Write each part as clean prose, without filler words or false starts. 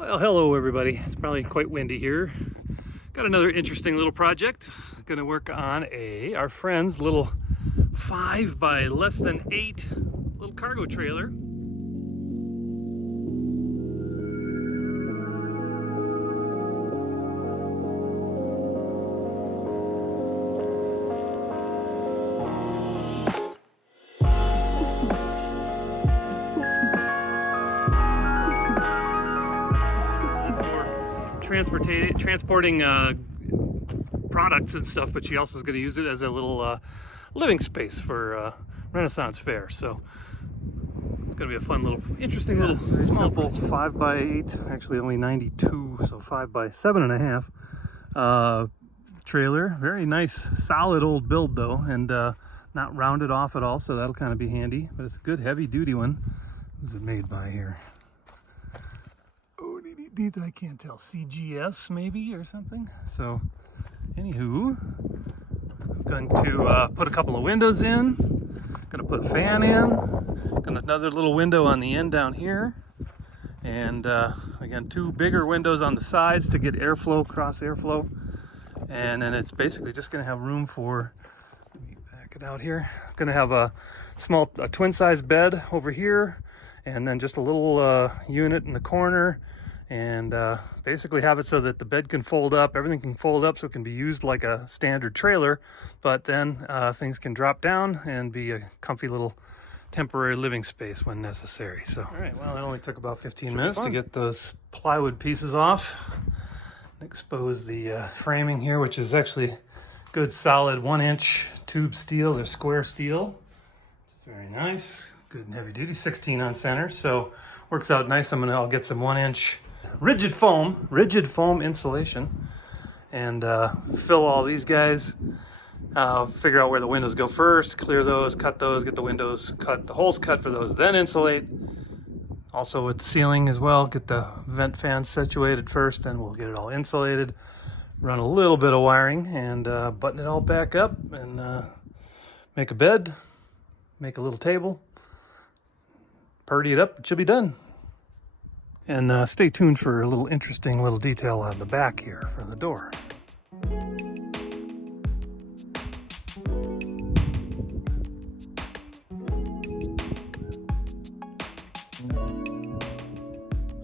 Well, hello everybody. It's probably quite windy here. Got another interesting little project. Gonna work on our friend's little 5 by less than 8 little cargo trailer. Transporting products and stuff, but she also is going to use it as a little living space for Renaissance Fair. So it's going to be a fun little, interesting little small simple 5 by 8, actually only 92, so 5 by 7.5 trailer. Very nice, solid old build though, and not rounded off at all, so that'll kind of be handy. But it's a good heavy duty one. Who's it made by here? I can't tell, CGS maybe or something. So anywho, I'm going to put a couple of windows in, gonna put a fan in, got another little window on the end down here, and again 2 bigger windows on the sides to get airflow, cross airflow. And then it's basically just gonna have room for, let me back it out here, gonna have a twin size bed over here, and then just a little unit in the corner. And basically have it so that the bed can fold up, everything can fold up, so it can be used like a standard trailer, but then things can drop down and be a comfy little temporary living space when necessary. So, all right, well, it only took about 15 minutes to get those plywood pieces off. Expose the framing here, which is actually good solid 1-inch tube steel. They're square steel, which is very nice. Good and heavy duty, 16 on center, so works out nice. I'll get some 1-inch rigid foam insulation, and fill all these guys. Figure out where the windows go first, clear those, cut those, get the windows cut, the holes cut for those, then insulate. Also with the ceiling as well, get the vent fans situated first, then we'll get it all insulated. Run a little bit of wiring and button it all back up, and make a bed, make a little table, purdy it up. It should be done. And stay tuned for a little interesting little detail on the back here for the door.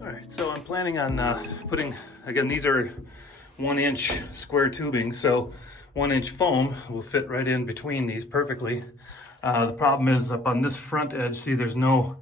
All right, so I'm planning on putting, again, these are 1-inch square tubing, so 1-inch foam will fit right in between these perfectly. The problem is up on this front edge, see there's no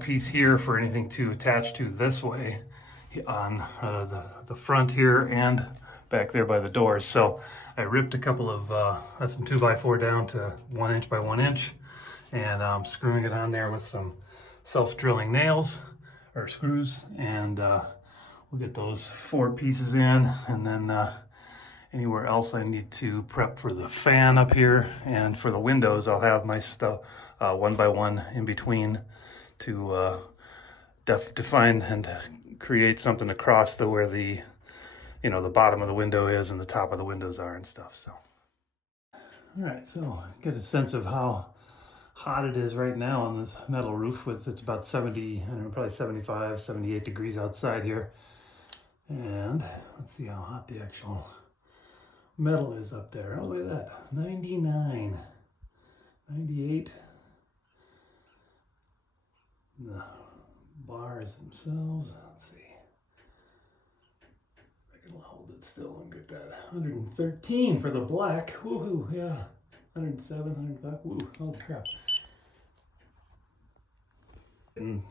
piece here for anything to attach to this way on the front here and back there by the doors. So I ripped a couple of some 2x4 down to 1-inch by 1-inch, and I'm screwing it on there with some self-drilling nails or screws, and we'll get those 4 pieces in, and then anywhere else I need to prep for the fan up here, and for the windows I'll have my stuff 1 by 1 in between to define and create something across where the the bottom of the window is and the top of the windows are and stuff. So all right, so get a sense of how hot it is right now on this metal roof. It's about 70, I don't know, probably 75, 78 degrees outside here. And let's see how hot the actual metal is up there. Oh, look at that, 99, 98. The bars themselves, let's see. I can hold it still and get that 113 for the black. Woohoo, yeah. 107, 105, woo, holy crap. Getting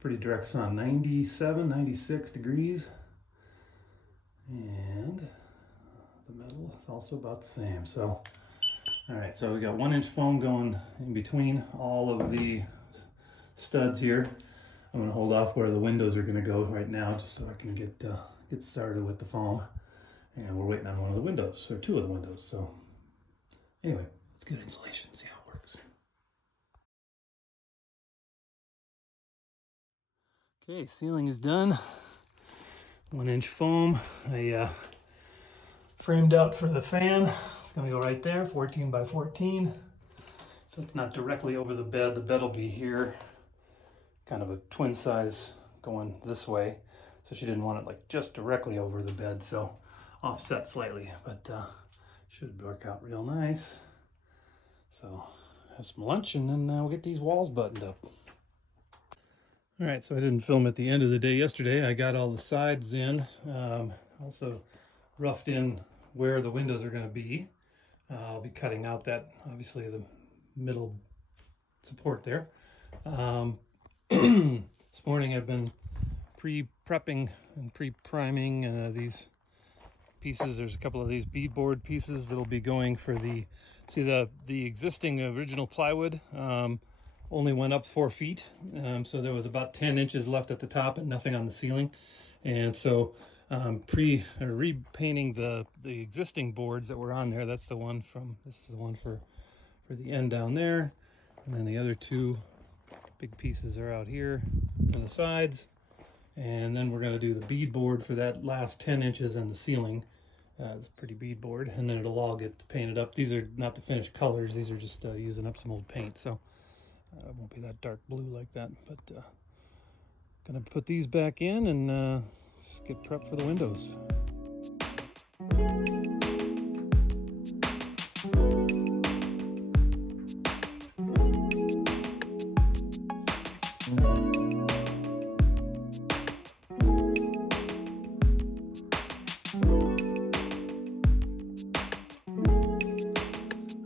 pretty direct sun, 97, 96 degrees. And the metal is also about the same. So, all right, so we got 1-inch foam going in between all of the studs here. I'm going to hold off where the windows are going to go right now, just so I can get started with the foam. And we're waiting on one of the windows, or 2 of the windows. So anyway, let's get insulation, see how it works. Okay, ceiling is done. 1-inch foam. I framed out for the fan. It's going to go right there, 14 by 14. So it's not directly over the bed. The bed will be here, kind of a twin size going this way. so she didn't want it like just directly over the bed, so offset slightly, but should work out real nice. So have some lunch and then we'll get these walls buttoned up. All right, so I didn't film at the end of the day yesterday. I got all the sides in, also roughed in where the windows are going to be. I'll be cutting out that, obviously, the middle support there. This morning I've been pre-prepping and pre-priming these pieces. There's a couple of these beadboard pieces that'll be going for the, see the existing original plywood only went up 4 feet, so there was about 10 inches left at the top and nothing on the ceiling. And so repainting the existing boards that were on there. That's the one from, this is the one for the end down there, and then the other 2 big pieces are out here for the sides. And then we're going to do the beadboard for that last 10 inches and the ceiling. It's a pretty beadboard, and then it'll all get painted up. These are not the finished colors, these are just using up some old paint, so it won't be that dark blue like that. But gonna put these back in and just get prepped for the windows.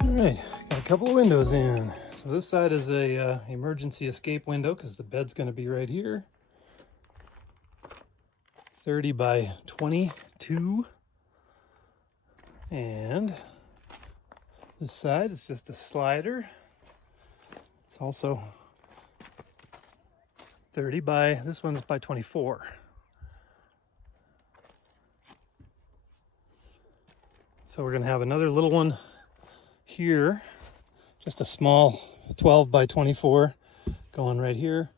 All right, got a couple of windows in. So this side is a emergency escape window because the bed's going to be right here. 30 by 22. And this side is just a slider. It's also 30 by, this one's by 24. So we're going to have another little one here, just a small 12 by 24 going right here,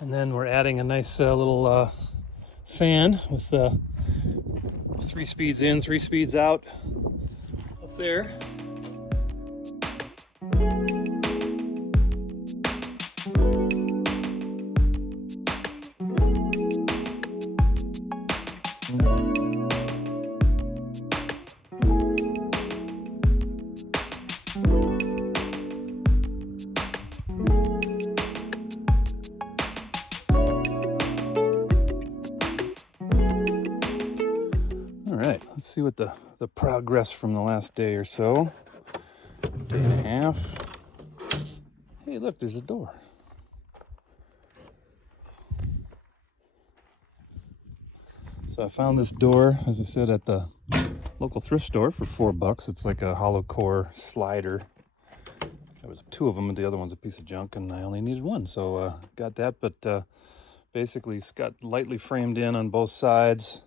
and then we're adding a nice little fan with 3 speeds in, 3 speeds out up there. All right, let's see what the progress from the last day or so. Day and a half. Hey, look, there's a door. So I found this door, as I said, at the local thrift store for $4. It's like a hollow core slider. There was 2 of them, and the other one's a piece of junk, and I only needed 1, so got that. But basically, it's got lightly framed in on both sides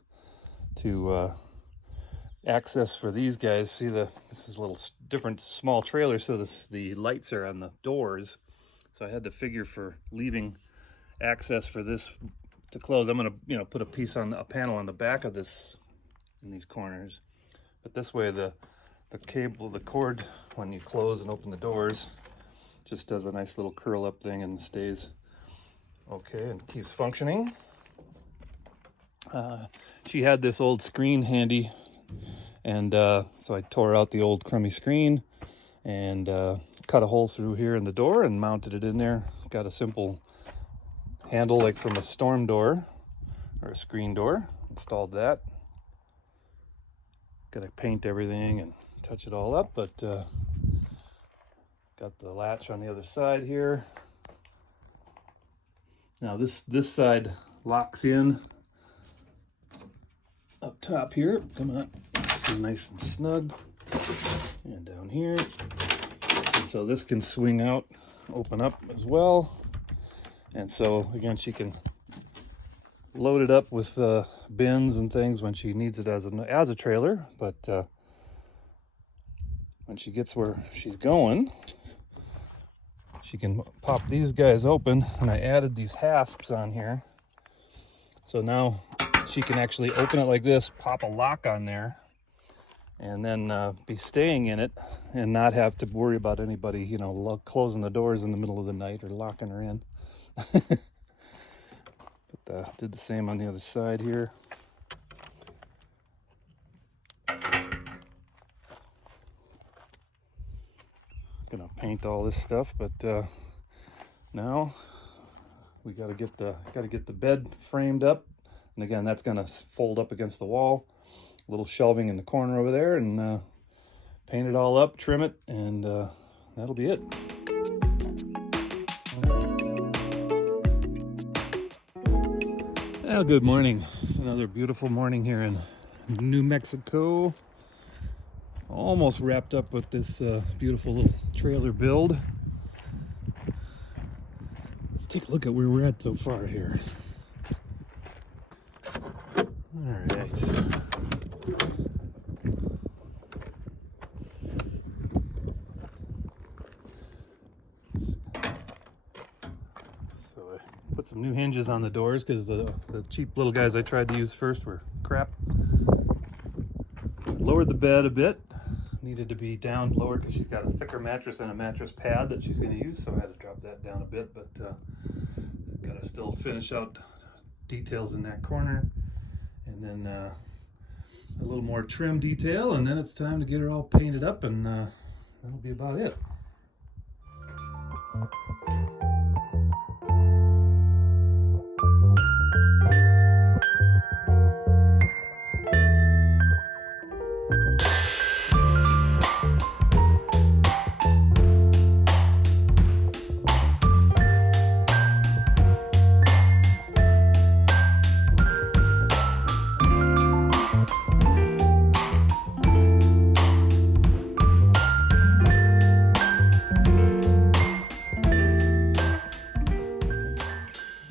to access for these guys. See, this is a little different small trailer, so the lights are on the doors. So I had to figure for leaving access for this to close. I'm gonna put a panel on the back of this in these corners. But this way the cord, when you close and open the doors, just does a nice little curl up thing and stays okay and keeps functioning. She had this old screen handy, and so I tore out the old crummy screen and cut a hole through here in the door and mounted it in there. Got a simple handle like from a storm door or a screen door. Installed that. Got to paint everything and touch it all up, but got the latch on the other side here. Now this side locks in up top here. Come on, this is nice and snug, and down here. And so this can swing out, open up as well. And so again, she can load it up with bins and things when she needs it as a trailer. But when she gets where she's going, she can pop these guys open. And I added these hasps on here, so now she can actually open it like this, pop a lock on there, and then be staying in it and not have to worry about anybody, closing the doors in the middle of the night or locking her in. But Did the same on the other side here. Gonna paint all this stuff, but now we gotta get the bed framed up, and again that's gonna fold up against the wall. A little shelving in the corner over there, and paint it all up, trim it, and that'll be it. Well, good morning. It's another beautiful morning here in New Mexico. Almost wrapped up with this beautiful little trailer build. Let's take a look at where we're at so far here. All right. So I put some new hinges on the doors because the cheap little guys I tried to use first were crap. Lowered the bed a bit. Needed to be down lower because she's got a thicker mattress and a mattress pad that she's going to use, so I had to drop that down a bit, but got to still finish out details in that corner, and then a little more trim detail, and then it's time to get her all painted up, and that'll be about it.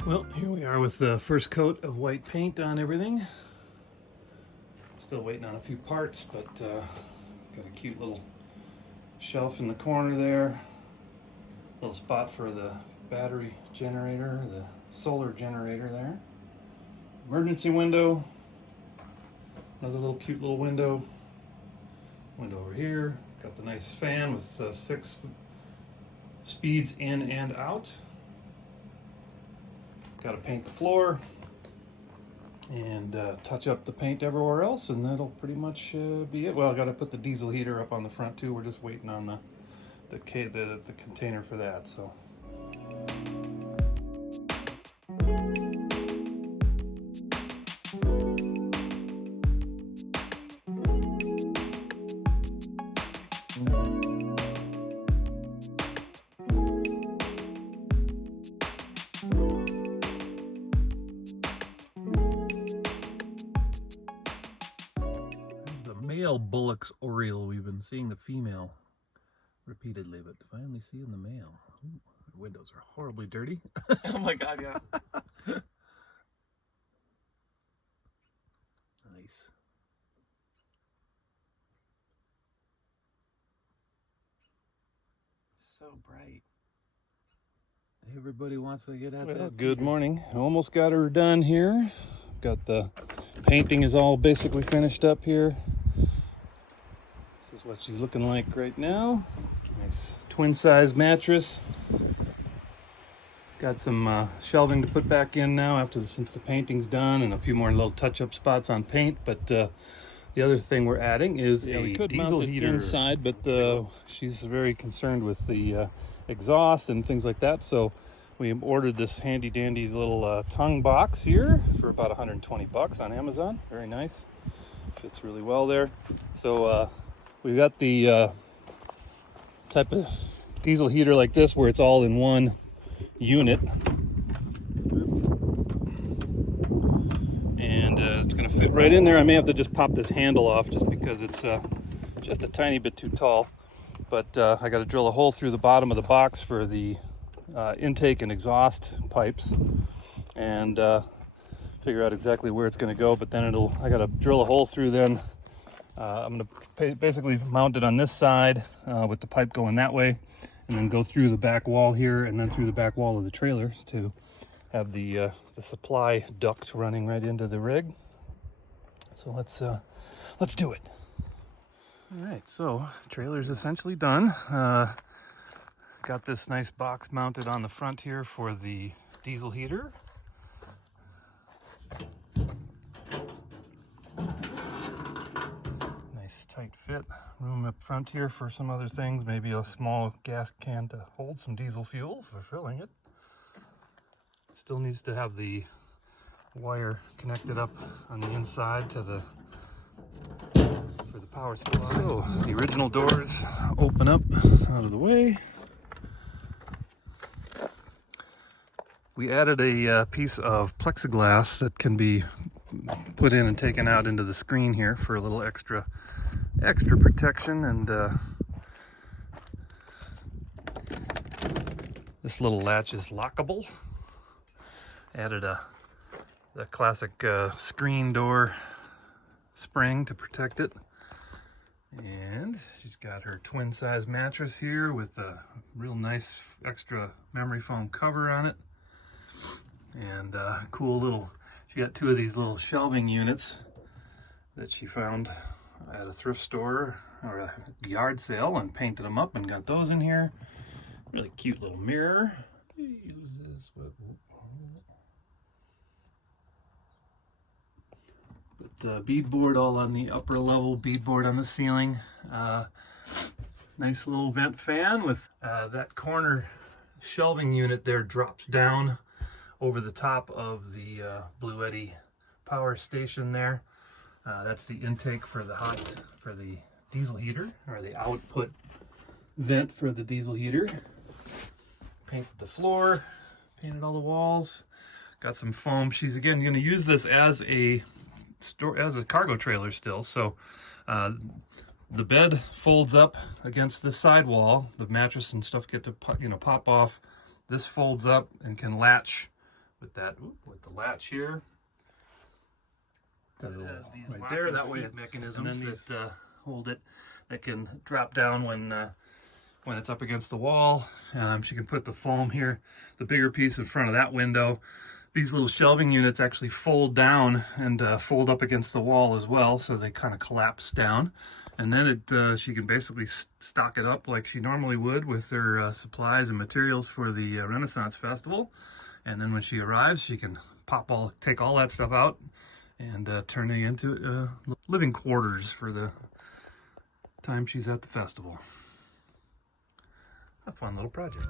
Well, here we are with the first coat of white paint on everything. Still waiting on a few parts, but got a cute little shelf in the corner there. Little spot for the battery generator, the solar generator there. Emergency window. Another little cute little window. Window over here. Got the nice fan with 6 speeds in and out. Got to paint the floor and touch up the paint everywhere else, and that'll pretty much be it. Well, I got to put the diesel heater up on the front too. We're just waiting on the container for that. So. Male Bullock's Oriole. We've been seeing the female repeatedly, but finally seeing the male. Ooh, the windows are horribly dirty. Oh my god, yeah. Nice. So bright. Everybody wants to get at that. Good morning. Almost got her done here. Got the painting is all basically finished up here. This is what she's looking like right now. Nice twin size mattress. Got some shelving to put back in now since the painting's done, and a few more little touch-up spots on paint. But the other thing we're adding is a diesel heater inside, but she's very concerned with the exhaust and things like that. So we ordered this handy dandy little tongue box here for about 120 bucks on Amazon. Very nice. Fits really well there. So we've got the type of diesel heater like this where it's all in one unit. And it's going to fit right in there. I may have to just pop this handle off just because it's just a tiny bit too tall. But I got to drill a hole through the bottom of the box for the intake and exhaust pipes, and figure out exactly where it's going to go. But then I got to drill a hole through then. I'm going to basically mount it on this side with the pipe going that way, and then go through the back wall here and then through the back wall of the trailer to have the supply duct running right into the rig. So let's do it. All right, so trailer's essentially done. Got this nice box mounted on the front here for the diesel heater. tight fit. Room up front here for some other things, maybe a small gas can to hold some diesel fuel for filling it. Still needs to have the wire connected up on the inside to the for the power supply. So the original doors open up out of the way. We added a piece of plexiglass that can be put in and taken out into the screen here for a little extra protection, and this little latch is lockable. Added the classic screen door spring to protect it, and she's got her twin size mattress here with a real nice extra memory foam cover on it, and cool little, she got two of these little shelving units that she found at a thrift store or a yard sale and painted them up and got those in here. Really cute little mirror. Use this. Beadboard all on the upper level, beadboard on the ceiling. Nice little vent fan with that corner shelving unit there drops down over the top of the Blue Eddy power station there. That's the intake for the diesel heater, or the output vent for the diesel heater. Painted the floor, painted all the walls, got some foam. She's again going to use this as a cargo trailer still. So the bed folds up against the side wall. The mattress and stuff get to pop off. This folds up and can latch with the latch here. Right there, that way mechanisms that hold it, that can drop down when it's up against the wall. She can put the foam here, the bigger piece in front of that window. These little shelving units actually fold down and fold up against the wall as well, so they kind of collapse down. And then she can basically stock it up like she normally would with her supplies and materials for the Renaissance Festival. And then when she arrives, she can take all that stuff out and turn it into living quarters for the time she's at the festival. A fun little project.